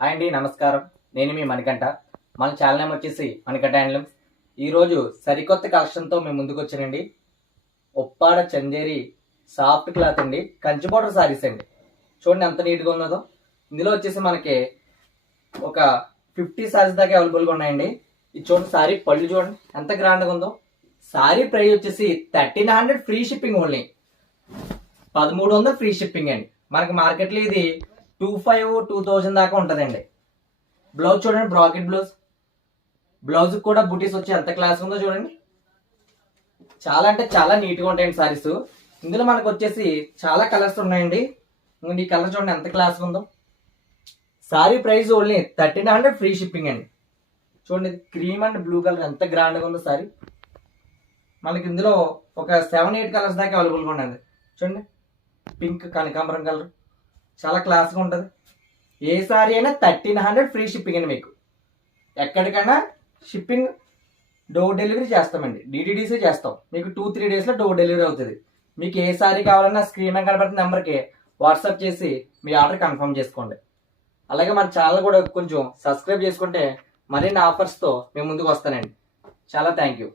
Hi అండి, నమస్కారం. నేను మీ మణికంఠ. మన ఛానల్ నేమ్ వచ్చేసి మణికంఠ హ్యాండ్లూమ్స్. ఈరోజు సరికొత్త కలెక్షన్తో మేము ముందుకు వచ్చానండి. ఒప్పాడ చందేరి సాఫ్ట్ క్లాత్ అండి, కంచి బోర్డర్ సారీస్ అండి. చూడండి ఎంత నీట్గా ఉన్నదో. ఇందులో వచ్చేసి మనకి ఒక 50 సారీస్ దాకా అవైలబుల్గా ఉన్నాయండి. ఇది చూడండి, సారీ పళ్ళు చూడండి ఎంత గ్రాండ్గా ఉందో. సారీ ప్రైస్ వచ్చేసి 1300 free shipping only. 1300 free shipping అండి. మనకి మార్కెట్లో ఇది 2500-2000 దాకా ఉంటుందండి. బ్లౌజ్ చూడండి, బ్రాకెట్ బ్లౌజ్. బ్లౌజ్ కూడా బుటీస్ వచ్చి ఎంత క్లాస్ ఉందో చూడండి. చాలా అంటే చాలా నీట్గా ఉంటాయండి సారీస్. ఇందులో మనకు వచ్చేసి చాలా కలర్స్ ఉన్నాయండి. ఈ కలర్ చూడండి ఎంత క్లాస్గా ఉందో. Sorry price only 1300 free shipping అండి. చూడండి, క్రీమ్ అండ్ బ్లూ కలర్ ఎంత గ్రాండ్గా ఉందో సారీ. మనకి ఇందులో ఒక 7-8 కలర్స్ దాకా అవైలబుల్గా ఉన్నది. చూడండి, పింక్ కనకాంబరం కలర్ చాలా క్లాస్గా ఉంటుంది. ఏ సారీ అయినా 1300 ఫ్రీ షిప్పింగ్ అండి. మీకు ఎక్కడికైనా షిప్పింగ్ డోర్ డెలివరీ చేస్తామండి. డిటిడిసి చేస్తాం. మీకు 2-3 డేస్లో డోర్ డెలివరీ అవుతుంది. మీకు ఏ సారీ కావాలన్నా స్క్రీన్ మీద కనబడుతున్న నెంబర్కి వాట్సాప్ చేసి మీ ఆర్డర్ కన్ఫర్మ్ చేసుకోండి. అలాగే మన ఛానల్ కూడా కొంచెం సబ్స్క్రైబ్ చేసుకుంటే మరిన్ని ఆఫర్స్తో మేము ముందుకు వస్తానండి. చాలా థ్యాంక్ యూ.